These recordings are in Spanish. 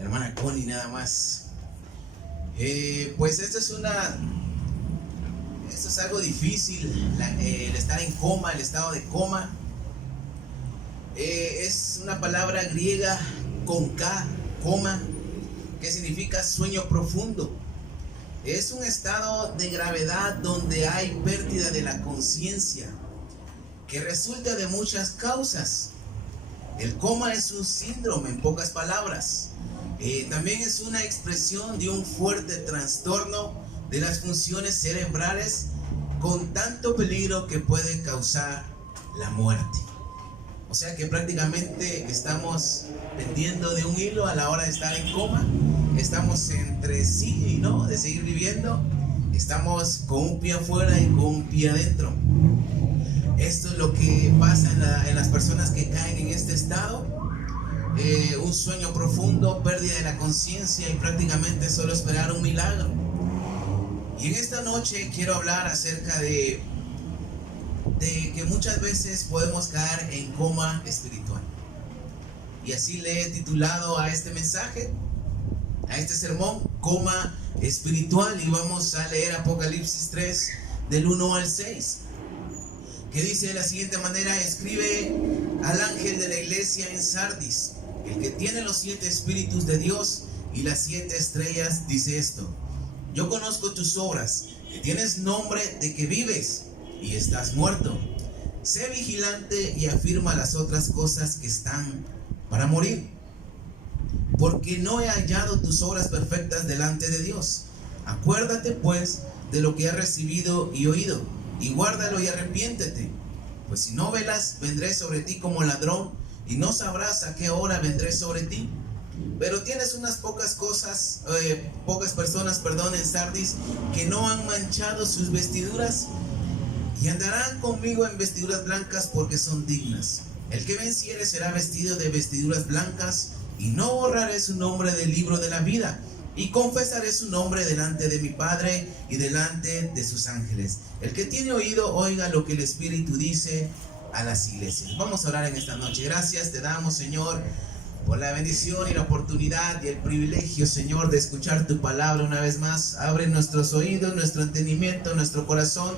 Hermana Connie, nada más. Pues esto es algo difícil, el estar en coma, el estado de coma. Es una palabra griega con K, coma, que significa sueño profundo. Es un estado de gravedad donde hay pérdida de la conciencia, que resulta de muchas causas. El coma es un síndrome, en pocas palabras. También es una expresión de un fuerte trastorno de las funciones cerebrales con tanto peligro que puede causar la muerte. O sea que prácticamente estamos pendiendo de un hilo a la hora de estar en coma. Estamos entre sí y no, de seguir viviendo. Estamos con un pie afuera y con un pie adentro. Esto es lo que pasa en las personas que caen en este estado. Un sueño profundo, pérdida de la conciencia y prácticamente solo esperar un milagro. Y en esta noche quiero hablar acerca de que muchas veces podemos caer en coma espiritual. Y así le he titulado a este mensaje, a este sermón, coma espiritual. Y vamos a leer Apocalipsis 3 del 1 al 6, que dice de la siguiente manera: escribe al ángel de la iglesia en Sardis, el que tiene los 7 espíritus de Dios y las 7 estrellas, dice esto: yo conozco tus obras, que tienes nombre de que vives y estás muerto. Sé vigilante y afirma las otras cosas que están para morir, porque no he hallado tus obras perfectas delante de Dios. Acuérdate pues de lo que has recibido y oído, y guárdalo y arrepiéntete. Pues si no velas, vendré sobre ti como ladrón, y no sabrás a qué hora vendré sobre ti. Pero tienes unas pocas personas en Sardis, que no han manchado sus vestiduras, y andarán conmigo en vestiduras blancas, porque son dignas. El que venciere será vestido de vestiduras blancas, y no borraré su nombre del libro de la vida, y confesaré su nombre delante de mi Padre y delante de sus ángeles. El que tiene oído, oiga lo que el Espíritu dice a las iglesias. Vamos a orar en esta noche. Gracias te damos, Señor, por la bendición y la oportunidad y el privilegio, Señor, de escuchar tu palabra una vez más. Abre nuestros oídos, nuestro entendimiento, nuestro corazón,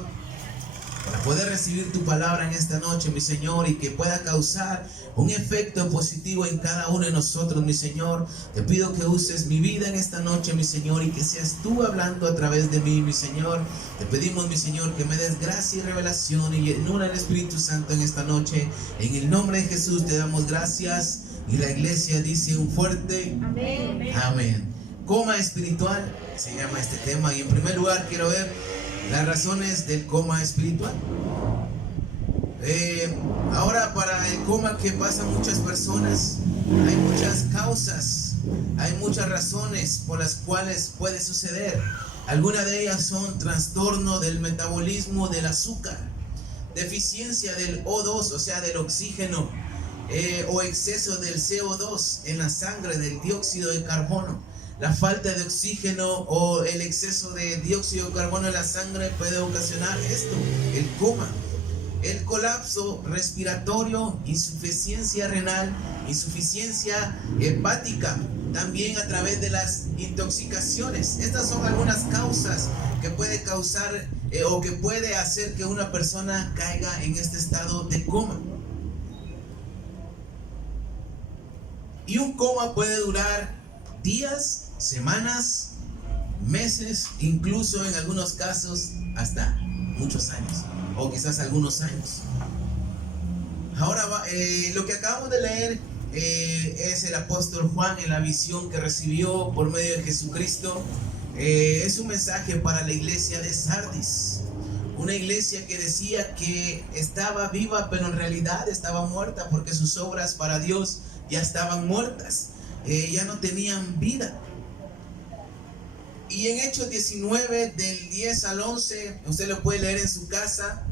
para poder recibir tu palabra en esta noche, mi Señor, y que pueda causar un efecto positivo en cada uno de nosotros, mi Señor. Te pido que uses mi vida en esta noche, mi Señor, y que seas tú hablando a través de mí, mi Señor. Te pedimos, mi Señor, que me des gracia y revelación y llenura del Espíritu Santo en esta noche. En el nombre de Jesús te damos gracias. Y la iglesia dice un fuerte amén. Amén. Coma espiritual se llama este tema. Y en primer lugar quiero ver las razones del coma espiritual. Ahora, para el coma que pasan muchas personas, hay muchas causas, hay muchas razones por las cuales puede suceder. Algunas de ellas son trastorno del metabolismo del azúcar, deficiencia del O2, o sea, del oxígeno, o exceso del CO2 en la sangre, del dióxido de carbono. La falta de oxígeno o el exceso de dióxido de carbono en la sangre puede ocasionar esto, el coma. El colapso respiratorio, insuficiencia renal, insuficiencia hepática, también a través de las intoxicaciones. Estas son algunas causas que puede causar o que puede hacer que una persona caiga en este estado de coma. Y un coma puede durar días, semanas, meses, incluso en algunos casos hasta muchos años, o quizás algunos años. Ahora lo que acabamos de leer es el apóstol Juan en la visión que recibió por medio de Jesucristo. Es un mensaje para la iglesia de Sardis, una iglesia que decía que estaba viva, pero en realidad estaba muerta, porque sus obras para Dios ya estaban muertas, ya no tenían vida. Y en Hechos 19, del 10 al 11, usted lo puede leer en su casa,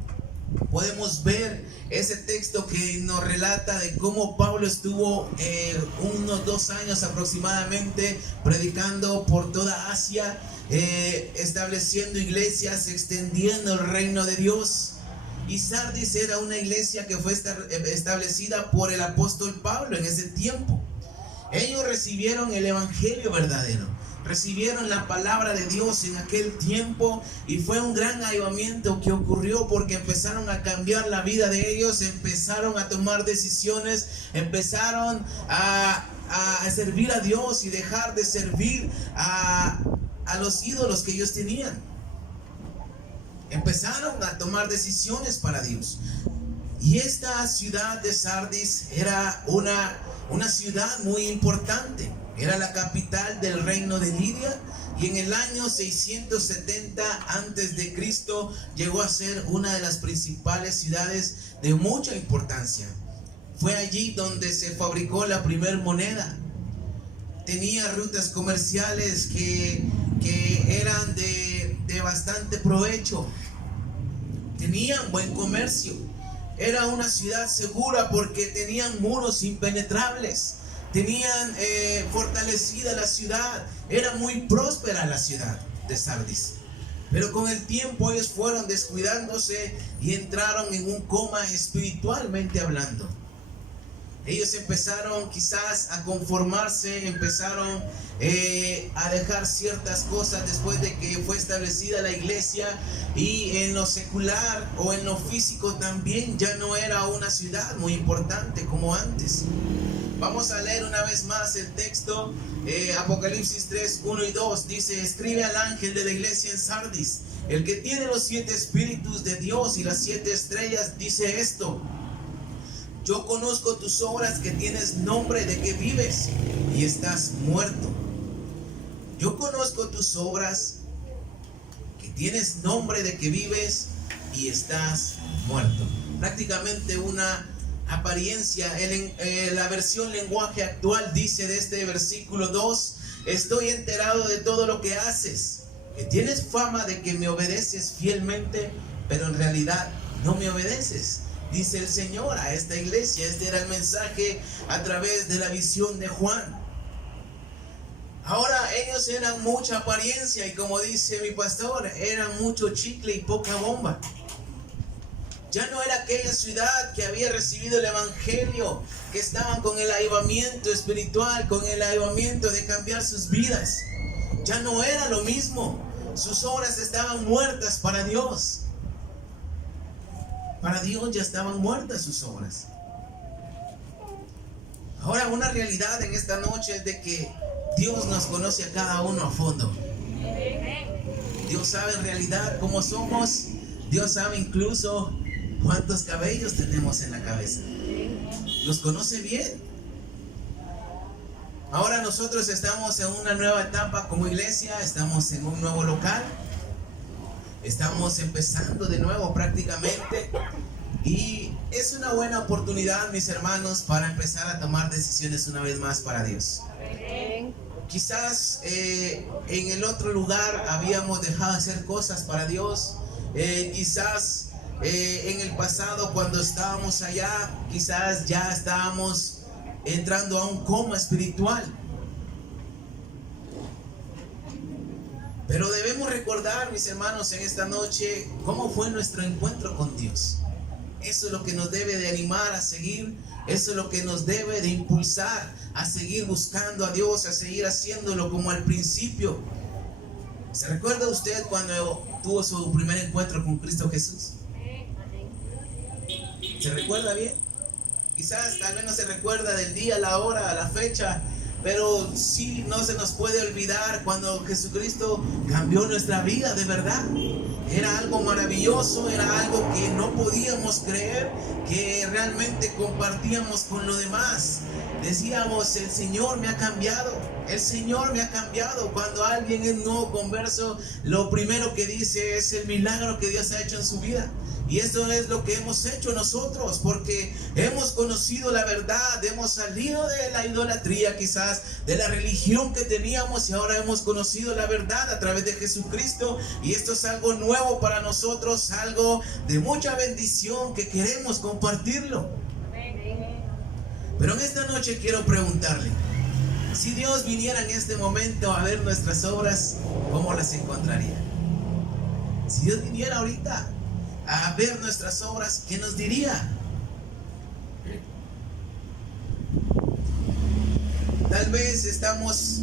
podemos ver ese texto que nos relata de cómo Pablo estuvo unos 2 años aproximadamente predicando por toda Asia, estableciendo iglesias, extendiendo el reino de Dios. Y Sardis era una iglesia que fue establecida por el apóstol Pablo en ese tiempo. Ellos recibieron el evangelio verdadero, recibieron la palabra de Dios en aquel tiempo, y fue un gran avivamiento que ocurrió porque empezaron a cambiar la vida de ellos, empezaron a tomar decisiones, empezaron a servir a Dios y dejar de servir a los ídolos que ellos tenían. Empezaron a tomar decisiones para Dios. Y esta ciudad de Sardis era una ciudad muy importante. Era la capital del reino de Lidia, y en el año 670 antes de Cristo llegó a ser una de las principales ciudades de mucha importancia. Fue allí donde se fabricó la primera moneda. Tenía rutas comerciales que eran de bastante provecho. Tenían buen comercio. Era una ciudad segura porque tenían muros impenetrables. Tenían fortalecida la ciudad. Era muy próspera la ciudad de Sardis. Pero con el tiempo ellos fueron descuidándose y entraron en un coma espiritualmente hablando. Ellos empezaron quizás a conformarse, empezaron a dejar ciertas cosas después de que fue establecida la iglesia, y en lo secular o en lo físico también ya no era una ciudad muy importante como antes. Vamos a leer una vez más el texto, Apocalipsis 3, 1 y 2, dice: escribe al ángel de la iglesia en Sardis, el que tiene los 7 espíritus de Dios y las 7 estrellas, dice esto: yo conozco tus obras, que tienes nombre de que vives y estás muerto. Yo conozco tus obras, que tienes nombre de que vives y estás muerto. Prácticamente una apariencia. La versión lenguaje actual dice de este versículo 2: estoy enterado de todo lo que haces, que tienes fama de que me obedeces fielmente, pero en realidad no me obedeces. Dice el Señor a esta iglesia. Este era el mensaje a través de la visión de Juan. Ahora ellos eran mucha apariencia, y como dice mi pastor, eran mucho chicle y poca bomba. Ya no era aquella ciudad que había recibido el evangelio, que estaban con el avivamiento espiritual, con el avivamiento de cambiar sus vidas. Ya no era lo mismo. Sus obras estaban muertas para Dios. Para Dios ya estaban muertas sus obras. Ahora, una realidad en esta noche es de que Dios nos conoce a cada uno a fondo. Dios sabe en realidad cómo somos. Dios sabe incluso cuántos cabellos tenemos en la cabeza. Nos conoce bien. Ahora nosotros estamos en una nueva etapa como iglesia. Estamos en un nuevo local. Estamos empezando de nuevo prácticamente, y es una buena oportunidad, mis hermanos, para empezar a tomar decisiones una vez más para Dios. Quizás en el otro lugar habíamos dejado de hacer cosas para Dios. Quizás en el pasado, cuando estábamos allá, quizás ya estábamos entrando a un coma espiritual. Pero debemos recordar, mis hermanos, en esta noche, cómo fue nuestro encuentro con Dios. Eso es lo que nos debe de animar a seguir. Eso es lo que nos debe de impulsar a seguir buscando a Dios, a seguir haciéndolo como al principio. ¿Se recuerda usted cuando tuvo su primer encuentro con Cristo Jesús? ¿Se recuerda bien? Quizás tal vez no se recuerda del día, la hora, la fecha, pero sí no se nos puede olvidar cuando Jesucristo cambió nuestra vida de verdad. Era algo maravilloso, era algo que no podíamos creer, que realmente compartíamos con los demás. Decíamos: el Señor me ha cambiado, el Señor me ha cambiado. Cuando alguien es nuevo converso, lo primero que dice es el milagro que Dios ha hecho en su vida. Y esto es lo que hemos hecho nosotros, porque hemos conocido la verdad, hemos salido de la idolatría, quizás de la religión que teníamos, y ahora hemos conocido la verdad a través de Jesucristo, y esto es algo nuevo para nosotros, algo de mucha bendición que queremos compartirlo. Pero en esta noche quiero preguntarle: si Dios viniera en este momento a ver nuestras obras, ¿cómo las encontraría? Si Dios viniera ahorita a ver nuestras obras, ¿qué nos diría? Tal vez estamos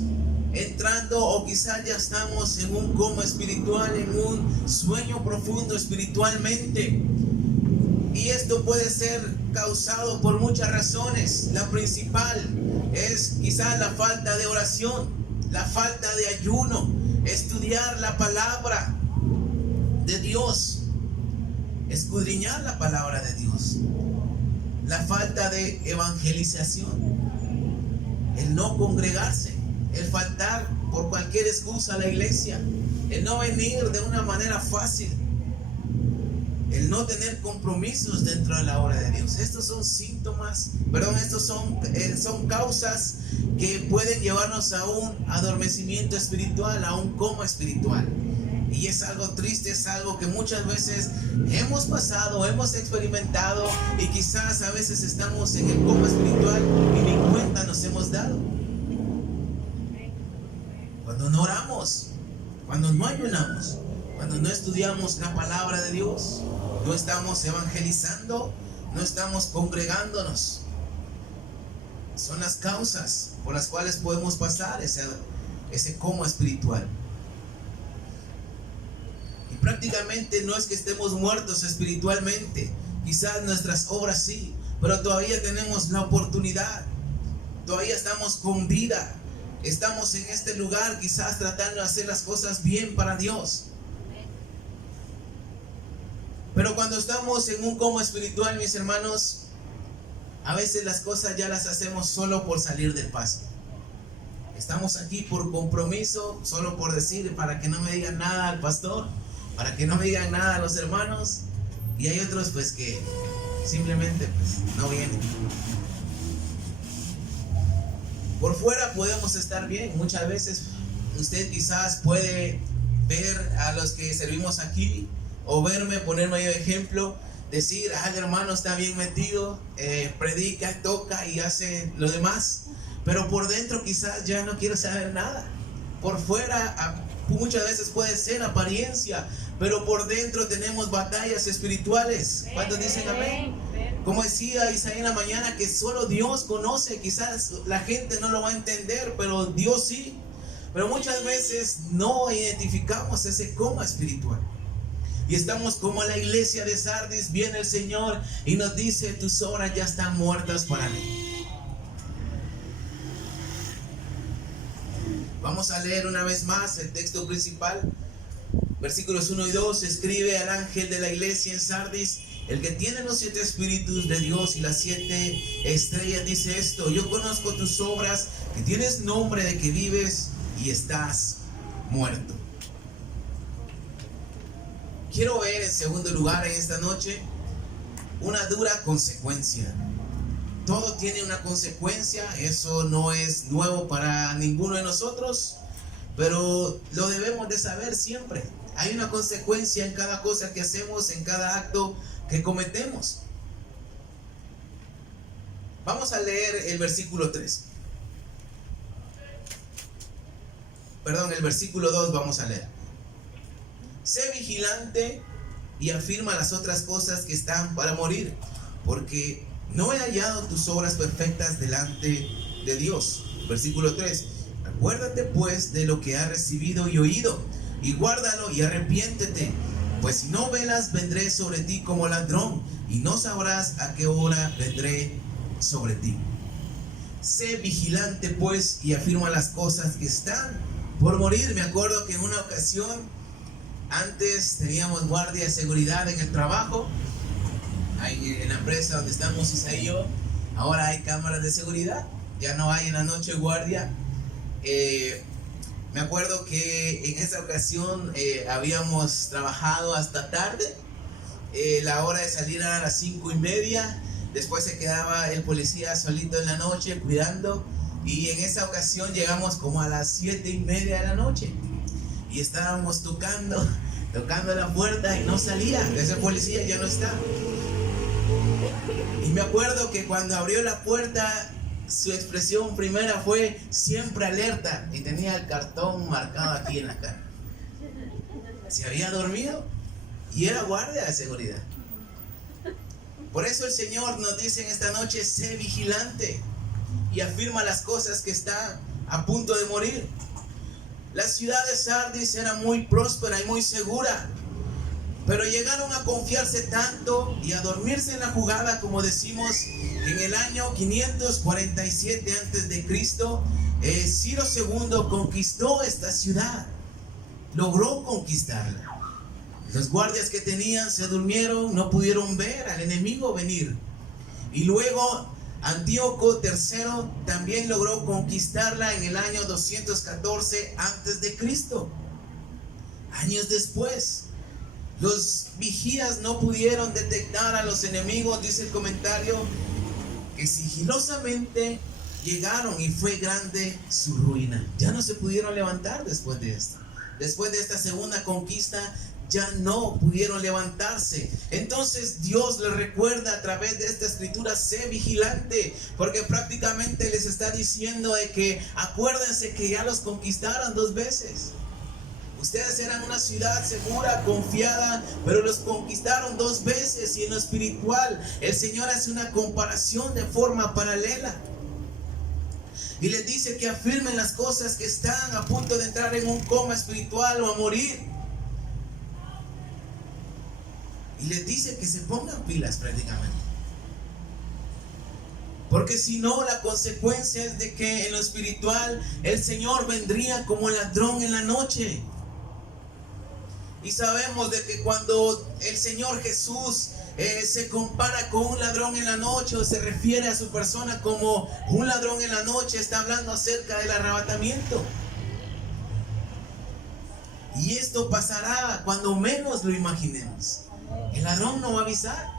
entrando o quizás ya estamos en un coma espiritual, en un sueño profundo espiritualmente. Y esto puede ser causado por muchas razones. La principal es quizás la falta de oración, la falta de ayuno, estudiar la palabra de Dios, escudriñar la palabra de Dios, la falta de evangelización, el no congregarse, el faltar por cualquier excusa a la iglesia, el no venir de una manera fácil, el no tener compromisos dentro de la obra de Dios. Estos son síntomas, estos son causas que pueden llevarnos a un adormecimiento espiritual, a un coma espiritual. Y es algo triste, es algo que muchas veces hemos pasado, hemos experimentado, y quizás a veces estamos en el coma espiritual y ni cuenta nos hemos dado. Cuando no oramos, cuando no ayunamos, cuando no estudiamos la palabra de Dios, no estamos evangelizando, no estamos congregándonos. Son las causas por las cuales podemos pasar ese coma espiritual. Y prácticamente no es que estemos muertos espiritualmente, quizás nuestras obras sí, pero todavía tenemos la oportunidad, todavía estamos con vida, estamos en este lugar quizás tratando de hacer las cosas bien para Dios. Pero cuando estamos en un coma espiritual, mis hermanos, a veces las cosas ya las hacemos solo por salir del paso. Estamos aquí por compromiso, solo por decir, para que no me digan nada al pastor, para que no me digan nada a los hermanos. Y hay otros pues que simplemente pues no vienen. Por fuera podemos estar bien. Muchas veces usted quizás puede ver a los que servimos aquí, o verme, ponerme yo ejemplo, decir, el hermano está bien metido, predica, toca y hace lo demás, pero por dentro quizás ya no quiero saber nada. Por fuera muchas veces puede ser apariencia, pero por dentro tenemos batallas espirituales. ¿Cuántos dicen amén? Como decía Isaías en la mañana, que solo Dios conoce. Quizás la gente no lo va a entender, pero Dios sí. Pero muchas veces no identificamos ese coma espiritual. Y estamos como la iglesia de Sardis. Viene el Señor y nos dice, tus obras ya están muertas para mí. Vamos a leer una vez más el texto principal. Versículos 1 y 2. Escribe al ángel de la iglesia en Sardis, el que tiene los 7 espíritus de Dios y las 7 estrellas, dice esto: yo conozco tus obras, que tienes nombre de que vives y estás muerto. Quiero ver en segundo lugar en esta noche una dura consecuencia. Todo tiene una consecuencia, eso no es nuevo para ninguno de nosotros, pero lo debemos de saber siempre. Hay una consecuencia en cada cosa que hacemos, en cada acto que cometemos. Vamos a leer el versículo 3. Perdón, el versículo 2 vamos a leer. Sé vigilante y afirma las otras cosas que están para morir, porque no he hallado tus obras perfectas delante de Dios. Versículo 3. Acuérdate pues de lo que has recibido y oído, y guárdalo y arrepiéntete, pues si no velas, vendré sobre ti como ladrón, y no sabrás a qué hora vendré sobre ti. Sé vigilante pues y afirma las cosas que están por morir. Me acuerdo que en una ocasión, antes teníamos guardia de seguridad en el trabajo, ahí en la empresa donde estamos Isaí y yo. Ahora hay cámaras de seguridad, ya no hay en la noche guardia. Me acuerdo que en esa ocasión habíamos trabajado hasta tarde. La hora de salir era a las 5:30. Después se quedaba el policía solito en la noche cuidando. Y en esa ocasión llegamos como a las 7:30 de la noche. Y estábamos tocando la puerta y no salía. Ese policía ya no está. Y me acuerdo que cuando abrió la puerta, su expresión primera fue siempre alerta, y tenía el cartón marcado aquí en la cara. Se había dormido y era guardia de seguridad. Por eso el Señor nos dice en esta noche: sé vigilante. y afirma las cosas que están a punto de morir. La ciudad de Sardis era muy próspera y muy segura, pero llegaron a confiarse tanto y a dormirse en la jugada, como decimos, que en el año 547 a.C., Ciro II conquistó esta ciudad, logró conquistarla. Los guardias que tenían se durmieron, no pudieron ver al enemigo venir. Y luego Antíoco III también logró conquistarla en el año 214 a.C. Años después, los vigías no pudieron detectar a los enemigos, dice el comentario, que sigilosamente llegaron y fue grande su ruina. Ya no se pudieron levantar después de esto. Después de esta segunda conquista, ya no pudieron levantarse. Entonces Dios les recuerda a través de esta escritura: sé vigilante, porque prácticamente les está diciendo de que acuérdense que ya los conquistaron 2 veces. Ustedes eran una ciudad segura, confiada, pero los conquistaron 2 veces. Y en lo espiritual, el Señor hace una comparación de forma paralela. Y les dice que afirmen las cosas que están a punto de entrar en un coma espiritual o a morir. Y les dice que se pongan pilas prácticamente. Porque si no, la consecuencia es de que en lo espiritual el Señor vendría como ladrón en la noche. Y sabemos de que cuando el Señor Jesús se compara con un ladrón en la noche, o se refiere a su persona como un ladrón en la noche, está hablando acerca del arrebatamiento. Y esto pasará cuando menos lo imaginemos. El ladrón no va a avisar.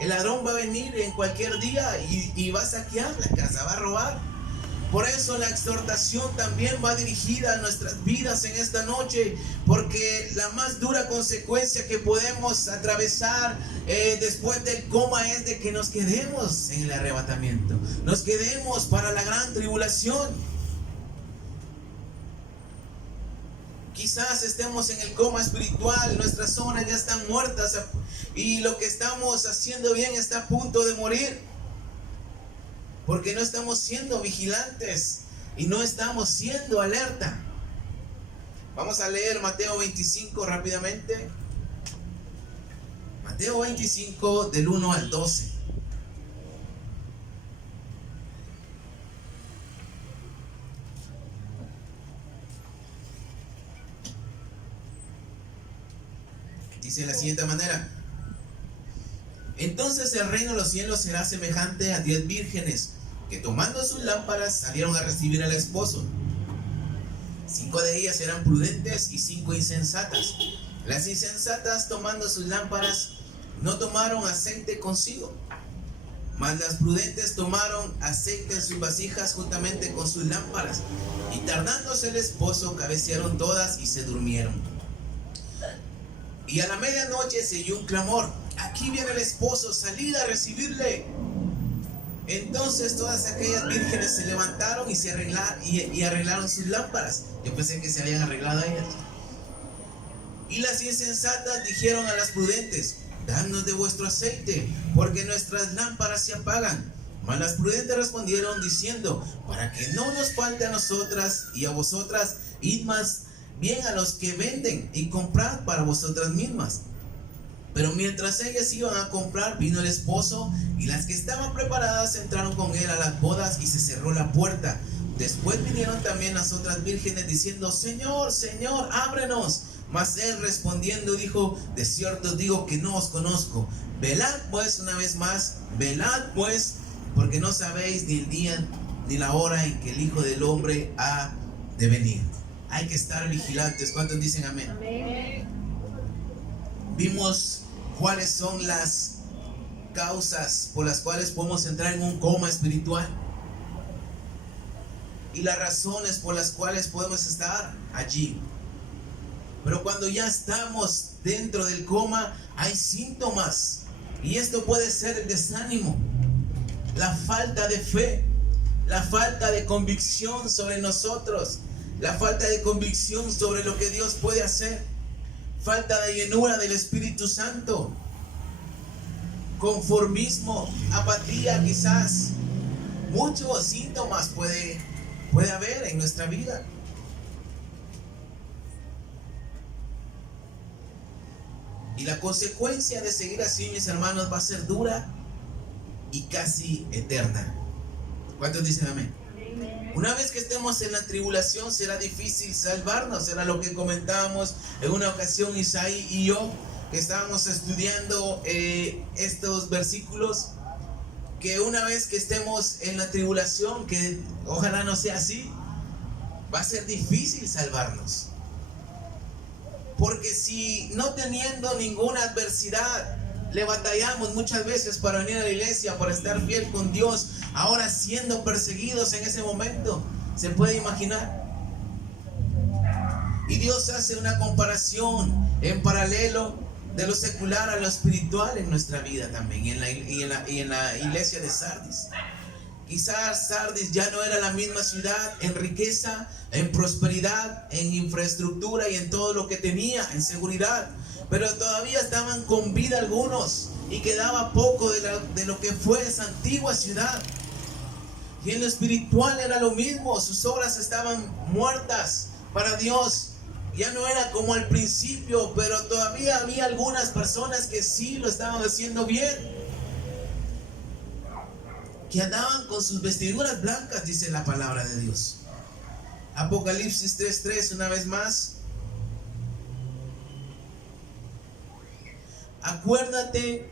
El ladrón va a venir en cualquier día y va a saquear la casa, va a robar. Por eso la exhortación también va dirigida a nuestras vidas en esta noche, porque la más dura consecuencia que podemos atravesar después del coma es de que nos quedemos en el arrebatamiento, nos quedemos para la gran tribulación. Quizás estemos en el coma espiritual, nuestras zonas ya están muertas y lo que estamos haciendo bien está a punto de morir. Porque no estamos siendo vigilantes y no estamos siendo alerta. Vamos a leer Mateo 25 rápidamente. Mateo 25 del 1 al 12. Dice de la siguiente manera: entonces el reino de los cielos será semejante a 10 vírgenes que, tomando sus lámparas, salieron a recibir al esposo. 5 de ellas eran prudentes y 5 insensatas. Las insensatas, tomando sus lámparas, no tomaron aceite consigo, mas las prudentes tomaron aceite en sus vasijas juntamente con sus lámparas. Y tardándose el esposo, cabecearon todas y se durmieron. Y a la medianoche se oyó un clamor: aquí viene el esposo, salid a recibirle. Entonces todas aquellas vírgenes se levantaron y arreglaron sus lámparas. Yo pensé que se habían arreglado ellas. Y las insensatas dijeron a las prudentes: dadnos de vuestro aceite, porque nuestras lámparas se apagan. Mas las prudentes respondieron diciendo: para que no nos falte a nosotras y a vosotras, id más bien a los que venden y comprad para vosotras mismas. Pero mientras ellas iban a comprar, vino el esposo, y las que estaban preparadas entraron con él a las bodas, y se cerró la puerta. Después vinieron también las otras vírgenes diciendo: Señor, Señor, ábrenos. Mas él respondiendo dijo: de cierto digo que no os conozco. Velad pues, una vez más, velad pues, porque no sabéis ni el día ni la hora en que el Hijo del Hombre ha de venir. Hay que estar vigilantes. ¿Cuántos dicen amén? Amén. Vimos cuáles son las causas por las cuales podemos entrar en un coma espiritual y las razones por las cuales podemos estar allí. Pero cuando ya estamos dentro del coma, hay síntomas, y esto puede ser el desánimo, la falta de fe, la falta de convicción sobre nosotros, la falta de convicción sobre lo que Dios puede hacer, falta de llenura del Espíritu Santo, conformismo, apatía quizás, muchos síntomas puede haber en nuestra vida. Y la consecuencia de seguir así, mis hermanos, va a ser dura y casi eterna. ¿Cuántos dicen amén? Una vez que estemos en la tribulación será difícil salvarnos. Era lo que comentábamos en una ocasión Isaí y yo, que estábamos estudiando estos versículos, que una vez que estemos en la tribulación, que ojalá no sea así, va a ser difícil salvarnos. Porque si no teniendo ninguna adversidad le batallamos muchas veces para venir a la iglesia, para estar fiel con Dios, ahora siendo perseguidos en ese momento, ¿se puede imaginar? Y Dios hace una comparación en paralelo de lo secular a lo espiritual en nuestra vida también, y en la iglesia de Sardis. Quizás Sardis ya no era la misma ciudad en riqueza, en prosperidad, en infraestructura y en todo lo que tenía, en seguridad. Pero todavía estaban con vida algunos y quedaba poco de lo que fue esa antigua ciudad. Y en lo espiritual era lo mismo, sus obras estaban muertas para Dios. Ya no era como al principio, pero todavía había algunas personas que sí lo estaban haciendo bien, que andaban con sus vestiduras blancas, dice la palabra de Dios. Apocalipsis 3:3, una vez más. Acuérdate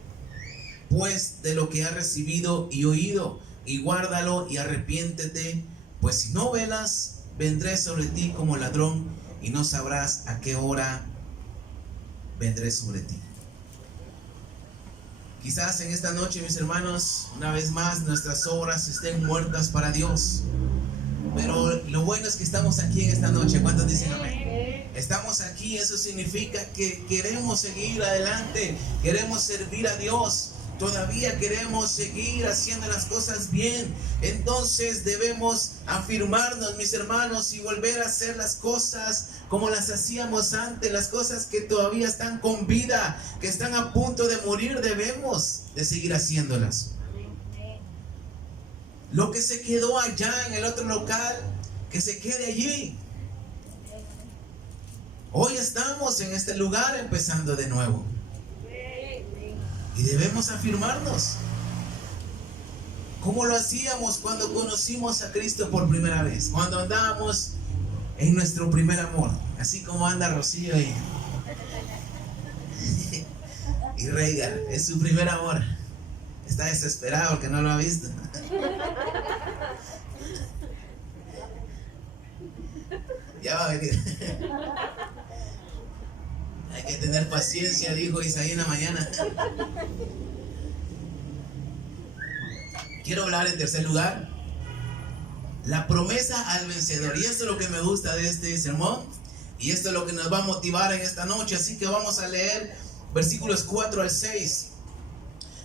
pues de lo que has recibido y oído, y guárdalo y arrepiéntete, pues si no velas, vendré sobre ti como ladrón, y no sabrás a qué hora vendré sobre ti. Quizás en esta noche, mis hermanos, una vez más nuestras obras estén muertas para Dios. Pero lo bueno es que estamos aquí en esta noche. ¿Cuántos dicen amén? Estamos aquí, eso significa que queremos seguir adelante, queremos servir a Dios. Todavía queremos seguir haciendo las cosas bien. Entonces debemos afirmarnos, mis hermanos, y volver a hacer las cosas como las hacíamos antes. Las cosas que todavía están con vida, que están a punto de morir, debemos de seguir haciéndolas. Lo que se quedó allá en el otro local, que se quede allí. Hoy estamos en este lugar empezando de nuevo. Y debemos afirmarnos, como lo hacíamos cuando conocimos a Cristo por primera vez, cuando andábamos en nuestro primer amor, así como anda Rocío y Reigar, es su primer amor. Está desesperado porque no lo ha visto. Ya va a venir. Hay que tener paciencia, dijo Isaí en la mañana. Quiero hablar en tercer lugar, la promesa al vencedor. Y esto es lo que me gusta de este sermón, y esto es lo que nos va a motivar en esta noche. Así que vamos a leer versículos 4 al 6.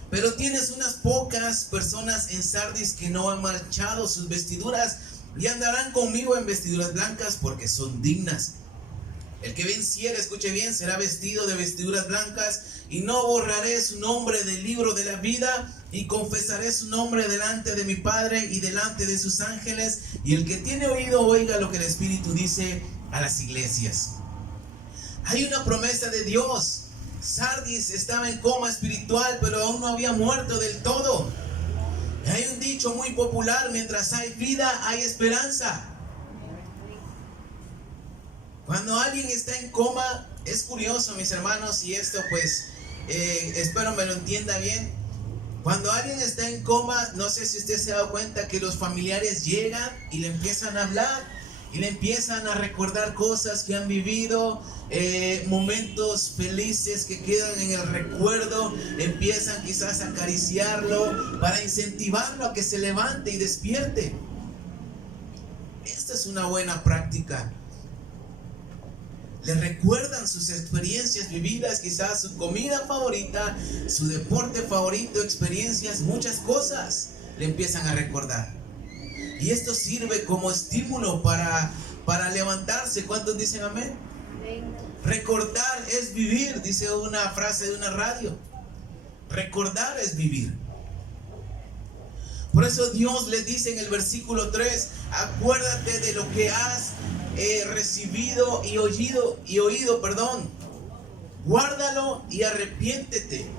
Pero tienes unas pocas personas en Sardis que no han manchado sus vestiduras y andarán conmigo en vestiduras blancas porque son dignas. El que venciere, escuche bien, será vestido de vestiduras blancas, y no borraré su nombre del libro de la vida, y confesaré su nombre delante de mi Padre y delante de sus ángeles. Y el que tiene oído, oiga lo que el Espíritu dice a las iglesias. Hay una promesa de Dios. Sardis estaba en coma espiritual, pero aún no había muerto del todo. Hay un dicho muy popular: mientras hay vida, hay esperanza. Cuando alguien está en coma, es curioso, mis hermanos, y esto pues espero me lo entienda bien. Cuando alguien está en coma, no sé si usted se ha dado cuenta que los familiares llegan y le empiezan a hablar y le empiezan a recordar cosas que han vivido, momentos felices que quedan en el recuerdo. Empiezan quizás a acariciarlo para incentivarlo a que se levante y despierte. Esta es una buena práctica. Le recuerdan sus experiencias vividas, quizás su comida favorita, su deporte favorito, experiencias, muchas cosas le empiezan a recordar. Y esto sirve como estímulo para levantarse. ¿Cuántos dicen amén? Recordar es vivir, dice una frase de una radio. Recordar es vivir. Por eso Dios le dice en el versículo 3, acuérdate de lo que has recibido y oído, guárdalo y arrepiéntete.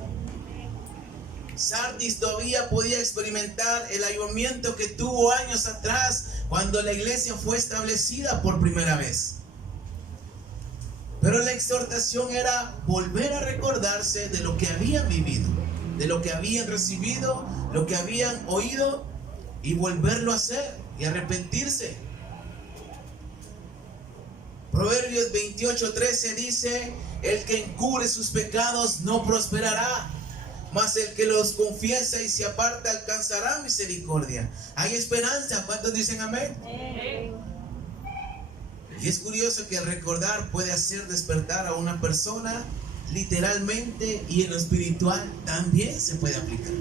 Sardis todavía podía experimentar el avivamiento que tuvo años atrás cuando la iglesia fue establecida por primera vez. Pero la exhortación era volver a recordarse de lo que habían vivido, de lo que habían recibido, lo que habían oído, y volverlo a hacer y arrepentirse. Proverbios 28:13 dice, el que encubre sus pecados no prosperará, mas el que los confiesa y se aparta alcanzará misericordia. Hay esperanza. ¿Cuántos dicen amén? Y es curioso que recordar puede hacer despertar a una persona literalmente, y en lo espiritual también se puede aplicar.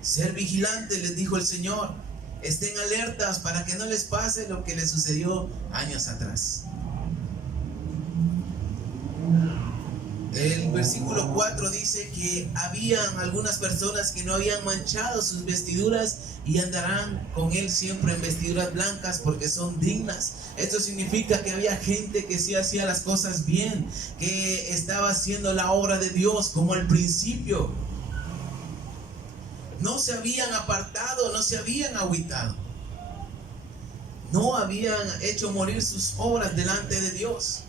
Ser vigilantes, les dijo el Señor. Estén alertas para que no les pase lo que les sucedió años atrás. El versículo 4 dice que habían algunas personas que no habían manchado sus vestiduras y andarán con él siempre en vestiduras blancas porque son dignas. Esto significa que había gente que sí hacía las cosas bien, que estaba haciendo la obra de Dios como al principio. No se habían apartado, no se habían agüitado. No habían hecho morir sus obras delante de Dios.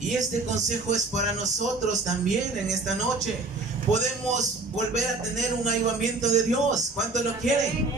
Y este consejo es para nosotros también en esta noche. Podemos volver a tener un avivamiento de Dios. ¿Cuántos lo quieren?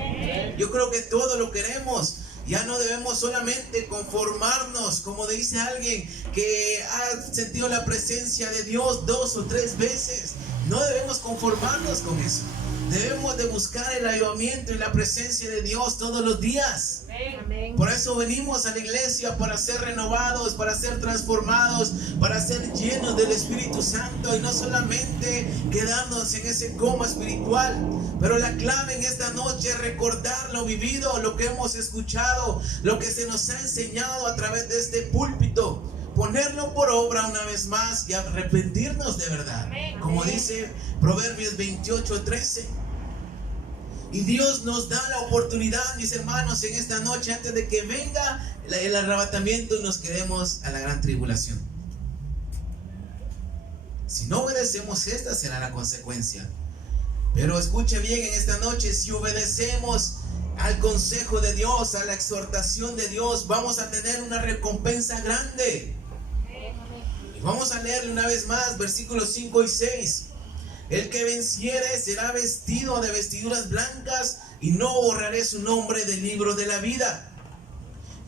Yo creo que todos lo queremos. Ya no debemos solamente conformarnos, como dice alguien que ha sentido la presencia de Dios 2 o 3 veces. No debemos conformarnos con eso. Debemos de buscar el avivamiento y la presencia de Dios todos los días. Amén. Por eso venimos a la iglesia, para ser renovados, para ser transformados, para ser llenos del Espíritu Santo y no solamente quedarnos en ese coma espiritual. Pero la clave en esta noche es recordar lo vivido, lo que hemos escuchado, lo que se nos ha enseñado a través de este púlpito. Ponerlo por obra una vez más y arrepentirnos de verdad. Como dice Proverbios 28:13. Y Dios nos da la oportunidad, mis hermanos, en esta noche, antes de que venga el arrebatamiento y nos quedemos a la gran tribulación. Si no obedecemos, esta será la consecuencia. Pero escuche bien en esta noche, si obedecemos al consejo de Dios, a la exhortación de Dios, vamos a tener una recompensa grande. Vamos a leerle una vez más, versículos 5 y 6. El que venciere será vestido de vestiduras blancas, y no borraré su nombre del libro de la vida.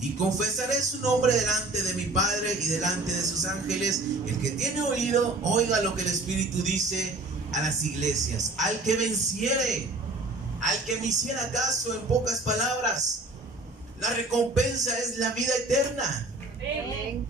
Y confesaré su nombre delante de mi Padre y delante de sus ángeles. El que tiene oído, oiga lo que el Espíritu dice a las iglesias. Al que venciere, al que me hiciera caso, en pocas palabras, la recompensa es la vida eterna. Amén.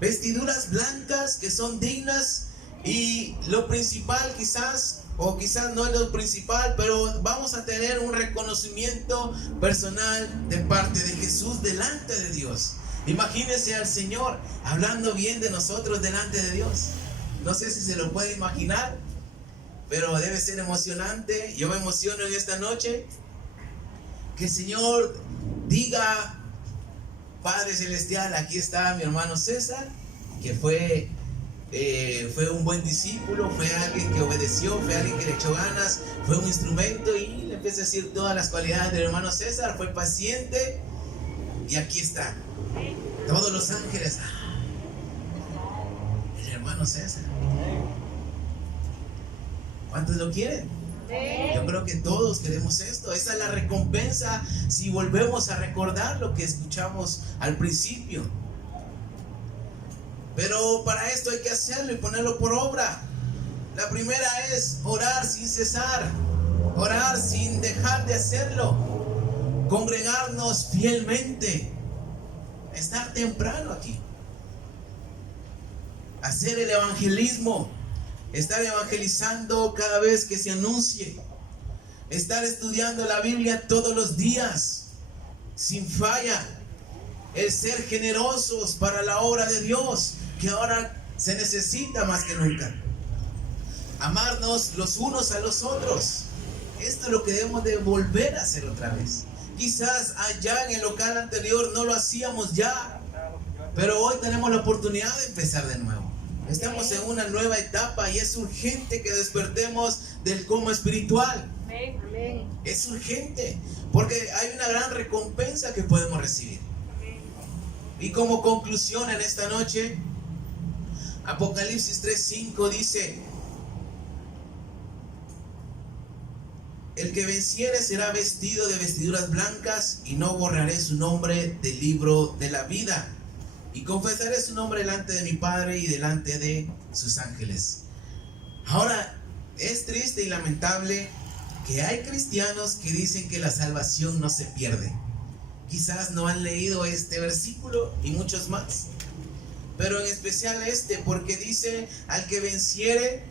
Vestiduras blancas que son dignas. Y lo principal quizás, o quizás no es lo principal, pero vamos a tener un reconocimiento personal de parte de Jesús delante de Dios. Imagínense al Señor hablando bien de nosotros delante de Dios. No sé si se lo puede imaginar, pero debe ser emocionante. Yo me emociono en esta noche. Que el Señor diga: Padre Celestial, aquí está mi hermano César, que fue un buen discípulo, fue alguien que obedeció, fue alguien que le echó ganas, fue un instrumento, y le empieza a decir todas las cualidades del hermano César. Fue paciente, y aquí está. Todos los ángeles, el hermano César. ¿Cuántos lo quieren? Yo creo que todos queremos esto. Esa es la recompensa si volvemos a recordar lo que escuchamos al principio. Pero para esto hay que hacerlo y ponerlo por obra. La primera es orar sin cesar, orar sin dejar de hacerlo, congregarnos fielmente, estar temprano aquí, hacer el evangelismo, estar evangelizando cada vez que se anuncie, estar estudiando la Biblia todos los días, sin falla, el ser generosos para la obra de Dios, que ahora se necesita más que nunca. amarnos los unos a los otros. Esto es lo que debemos de volver a hacer otra vez. Quizás allá en el local anterior no lo hacíamos ya, pero hoy tenemos la oportunidad de empezar de nuevo. Estamos en una nueva etapa y es urgente que despertemos del coma espiritual. Amén. Es urgente porque hay una gran recompensa que podemos recibir. Y como conclusión en esta noche, Apocalipsis 3:5 dice: el que venciere será vestido de vestiduras blancas, y no borraré su nombre del libro de la vida, y confesaré su nombre delante de mi Padre y delante de sus ángeles. Ahora, es triste y lamentable que hay cristianos que dicen que la salvación no se pierde. Quizás no han leído este versículo y muchos más, pero en especial porque dice: al que venciere,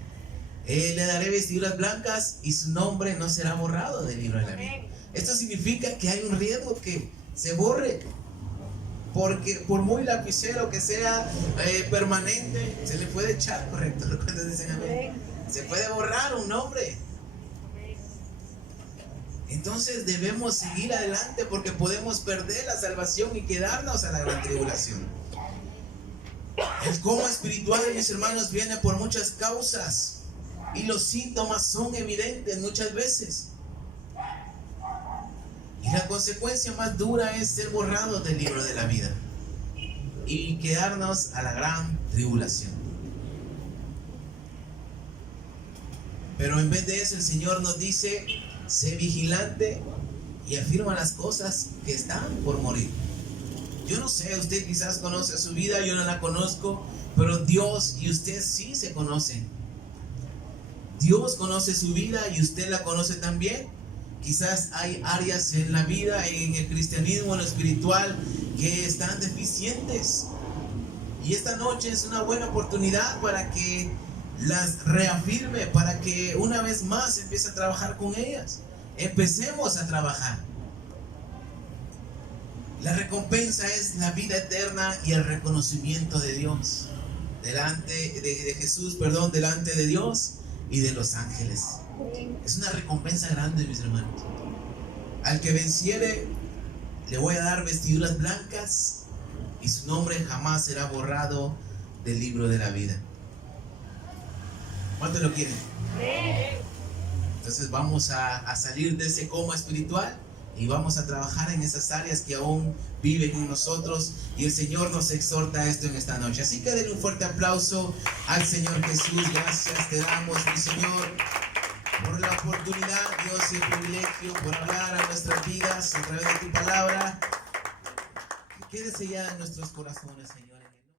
le daré vestiduras blancas y su nombre no será borrado del libro de la vida. Esto significa que hay un riesgo que se borre, porque por muy lapicero que sea, permanente, se le puede echar, ¿correcto? ¿Cuántos dicen amén? Se puede borrar un nombre. Entonces debemos seguir adelante, porque podemos perder la salvación y quedarnos a la gran tribulación. El coma espiritual, mis hermanos, viene por muchas causas, y los síntomas son evidentes muchas veces. Y la consecuencia más dura es ser borrados del libro de la vida y quedarnos a la gran tribulación. Pero en vez de eso, el Señor nos dice: sé vigilante y afirma las cosas que están por morir. Yo no sé, usted quizás conoce su vida, yo no la conozco, pero Dios y usted sí se conocen. Dios conoce su vida y usted la conoce también. Quizás hay áreas en la vida, en el cristianismo, en lo espiritual, que están deficientes. Y esta noche es una buena oportunidad para que las reafirme, para que una vez más empiece a trabajar con ellas. Empecemos a trabajar. La recompensa es la vida eterna y el reconocimiento de Dios, delante de Jesús, delante de Dios y de los ángeles. Es una recompensa grande, mis hermanos. Al que venciere, le voy a dar vestiduras blancas, y su nombre jamás será borrado del libro de la vida. ¿Cuántos lo quieren? Entonces vamos a salir de ese coma espiritual y vamos a trabajar en esas áreas que aún viven en nosotros, y el Señor nos exhorta a esto en esta noche. Así que denle un fuerte aplauso al Señor Jesús. Gracias te damos, mi Señor, por la oportunidad, Dios, y el privilegio por hablar a nuestras vidas a través de tu palabra. Quédese ya en nuestros corazones, Señor.